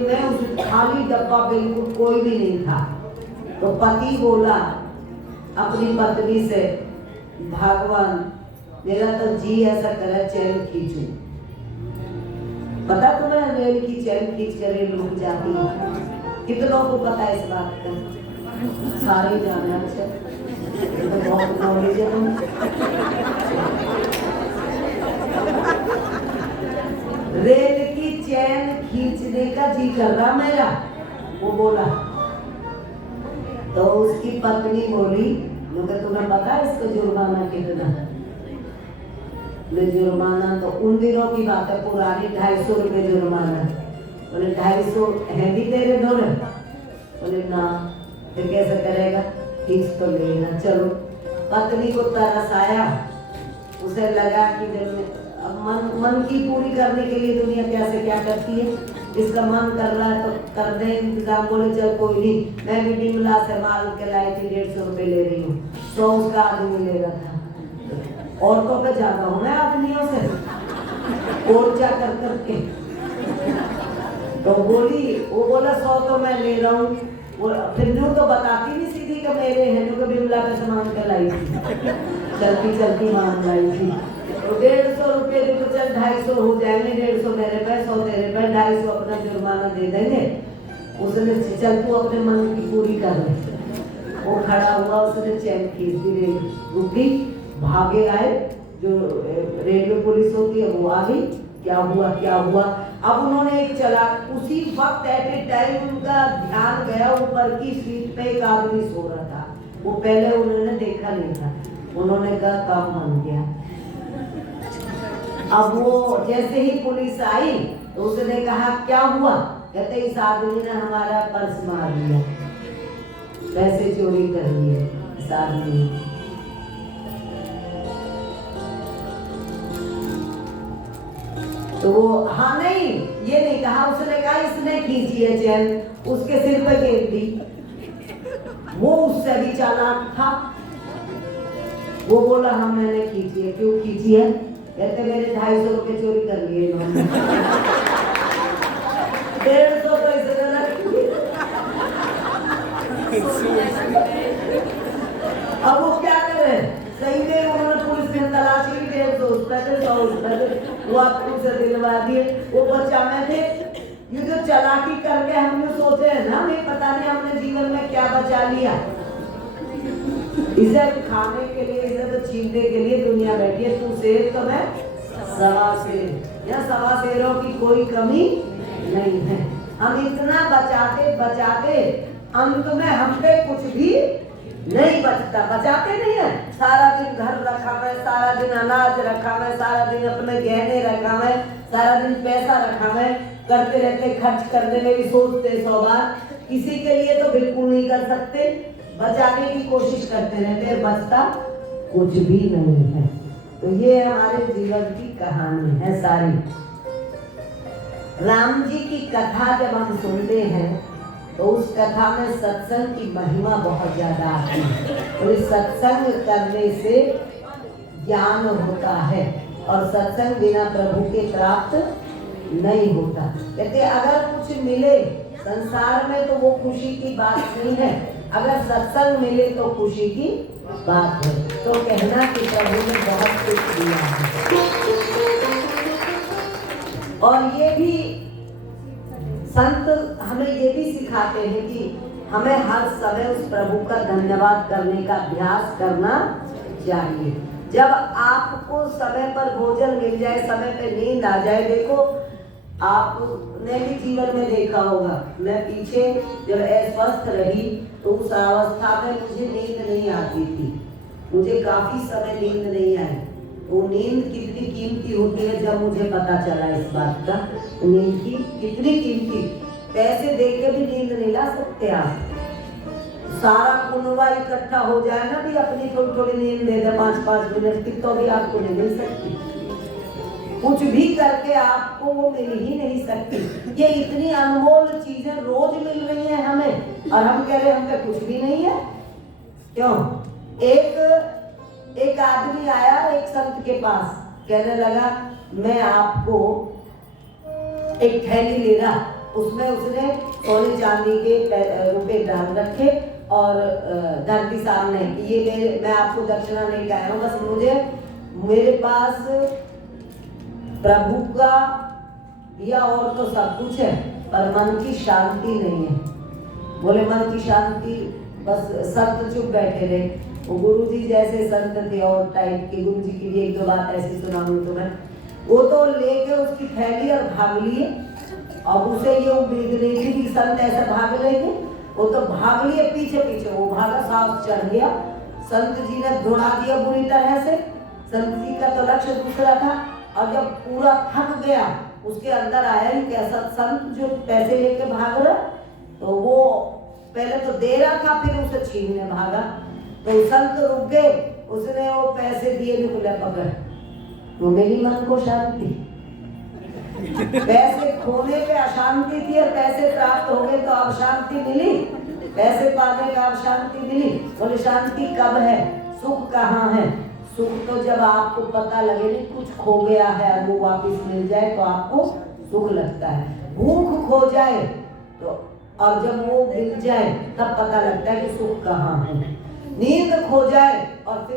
में उस खाली डब्बा बिल्कुल कोई भी नहीं था। तो पति बोला अपनी पत्नी से, भगवान मेरा तो जी ऐसा करे चैन खींचू। पता तुम्हें रेल की चैन खींच कर रेल रुक जाती है, कितनों को पता है इस बात का? सारे जाना तो बहुत नॉलेज है तुम। रेल की चैन खींचने का जी कर रहा मेरा, वो बोला। तो उसकी पत्नी बोली, मगर तुम्हें पता है इसको जुर्माना कितना? जुर्माना तो उन दिनों की बात है, पुरानी 250 रुपए जुर्माना। बोले 250 है भी तेरे दोनों? बोले ना। फिर कैसे करेगा? फीस तो लेना। चलो, पत्नी को तरस आया, उसे लगा कि मन की पूरी करने के लिए दुनिया कैसे क्या करती है। इसका मन कर रहा है तो कर दे इंतजाम। बोले चल कोई नहीं, मैं भी बिमला से माल के लाई थी, 150 रुपए ले रही हूँ। 100 उसका आदमी ले रहा था। औरतों पे ज्यादा हूँ मैं आदमियों से, और क्या कर करके। तो बोली, वो बोला 100 तो मैं ले रहा हूँ। फिर न्यू तो बताती नहीं सीधी कि मेरे हैं, न्यू बिमला पे सामान के लाई थी, चलती चलती मान लाई थी। तो 150 रुपये दी तो चल 250 हो जाएंगे, 150 मेरे पे, 100 तेरे पे, 250 अपना जुर्माना दे देंगे। उसने चल तू अपने मन की पूरी कर ले। वो खड़ा हुआ, उसने चैन खींच दी, रेल रुकी, भागे आए, जो रेलवे पुलिस होती है वो आ गई। क्या हुआ क्या हुआ? अब उन्होंने एक चला, उसी वक्त एट ए टाइम उनका ध्यान गया ऊपर की सीट पे एक आदमी सो रहा था। वो पहले उन्होंने देखा नहीं था। उन्होंने कहा काम बन गया। अब वो जैसे ही पुलिस आई तो उसने कहा क्या हुआ? कहते इस आदमी ने हमारा पर्स मार लिया, पैसे चोरी कर लिए इस आदमी ने। तो वो हाँ नहीं, ये नहीं कहा, उसने कहा इसने खींची है चैन, उसके सिर पे गिर दी। वो उससे भी चालाक था। वो बोला हाँ मैंने खींची है। क्यों खींची है? कहते मेरे 250 रुपए चोरी कर लिए इन्होंने। 150 तो इसने रख लिए। अब वो क्या करे? सही में उन्होंने पुलिस ने तलाशी ली, 150 वो आपको से दिलवा दिए। वो बच्चा में थे, ये जो चालाकी करके हमने सोचे है ना, नहीं पता नहीं हमने जीवन में क्या बचा लिया। इसे खाने के लिए, इसे तो छीनने के लिए दुनिया बैठी है। तू शेर तो मैं सवा शेर, या सवा शेरों की कोई कमी नहीं है। हम इतना बचाते बचाते अंत में हम पे कुछ भी नहीं बचता। बचाते नहीं है, सारा दिन घर रखा मैं, सारा दिन अनाज रखा मैं, सारा दिन अपने गहने रखा मैं, सारा दिन पैसा रखा मैं, करते रहते, खर्च करने में भी सोचते 100 बार। किसी के लिए तो बिल्कुल नहीं कर सकते, बचाने की कोशिश करते रहते, बचता कुछ भी नहीं है। तो ये हमारे जीवन की कहानी है सारी। राम जी की कथा जब हम सुनते हैं तो उस कथा में सत्संग की महिमा बहुत ज्यादा आती है। और इस सत्संग करने से ज्ञान होता है, और सत्संग बिना प्रभु के प्राप्त नहीं होता। कहते अगर कुछ मिले संसार में तो वो खुशी की बात नहीं है, अगर सत्संग मिले तो खुशी की बात है। तो कहना कि प्रभु ने बहुत कुछ दिया है। और ये भी संत हमें ये भी सिखाते हैं कि हमें हर समय उस प्रभु का धन्यवाद करने का अभ्यास करना चाहिए। जब आपको समय पर भोजन मिल जाए, समय पे नींद आ जाए, देखो आपने भी जीवन में देखा होगा, मैं पीछे जब अस्वस्थ रही तो उस अवस्था में मुझे नींद नहीं आती थी, मुझे काफी समय नींद नहीं आई। वो नींद कितनी कीमती होती है जब मुझे पता चला इस बात का। नींद की कितनी कीमती, पैसे देके भी नींद नहीं ला सकते आप। सारा कुनवा इकट्ठा हो जाए ना भी अपनी थोड़ी थोड़ी नींद दे दे 5-5 मिनट की, तो भी आपको नहीं मिल सकती। कुछ भी करके आपको वो मिल ही नहीं सकती। ये इतनी अनमोल चीजें रोज मिल रही हैं हमें, और हम कह रहे हम पे कुछ भी नहीं है। क्यों? एक आदमी आया एक संत के पास, कहने लगा मैं आपको एक थैली ले रहा उसमें उसने सोने चांदी के रुपए डाल रखे और धरती सामने ये मैं आपको दक्षिणा नहीं कह रहा हूँ, बस मेरे पास प्रभु का दिया और तो सब कुछ है, पर मन की शांति नहीं है। बोले मन की शांति, बस संत चुप बैठे रहे। वो गुरुजी जैसे संत थे और टाइप के, गुरुजी की भी एक दो बात ऐसी सुनाऊंगी तुम्हें। वो तो लेके उसकी थैली और भाग लिए, अब उसे ये उम्मीद नहीं थी कि संत ऐसे भाग लेंगे। वो तो भाग लिए पीछे पीछे, वो भागा, सांप चढ़ गया। संत जी ने दौड़ा दिया बुरी तरह से। संत जी का तो लक्ष्य दूसरा था, और जब पूरा थक गया उसके अंदर आया ही कैसा संत जो पैसे लेके भाग रहा, तो वो पहले तो दे रहा था, फिर उसे छीनने भागा। तो संत रुक गए, उसने वो पैसे दिए, निकले पकड़, तो मिली मन को शांति। पैसे खोने पे अशांति थी और पैसे प्राप्त हो गए तो अब शांति मिली। पैसे पाने का अब शांति मिली। बोले शांति कब है, सुख कहाँ है? सुख तो जब आपको पता लगे नहीं कुछ खो गया है और वो वापस मिल जाए तो आपको सुख लगता है। भूख खो जाए तो, और जब वो मिल जाए तब पता लगता है कि सुख कहाँ है। नींद खो जाए और फिर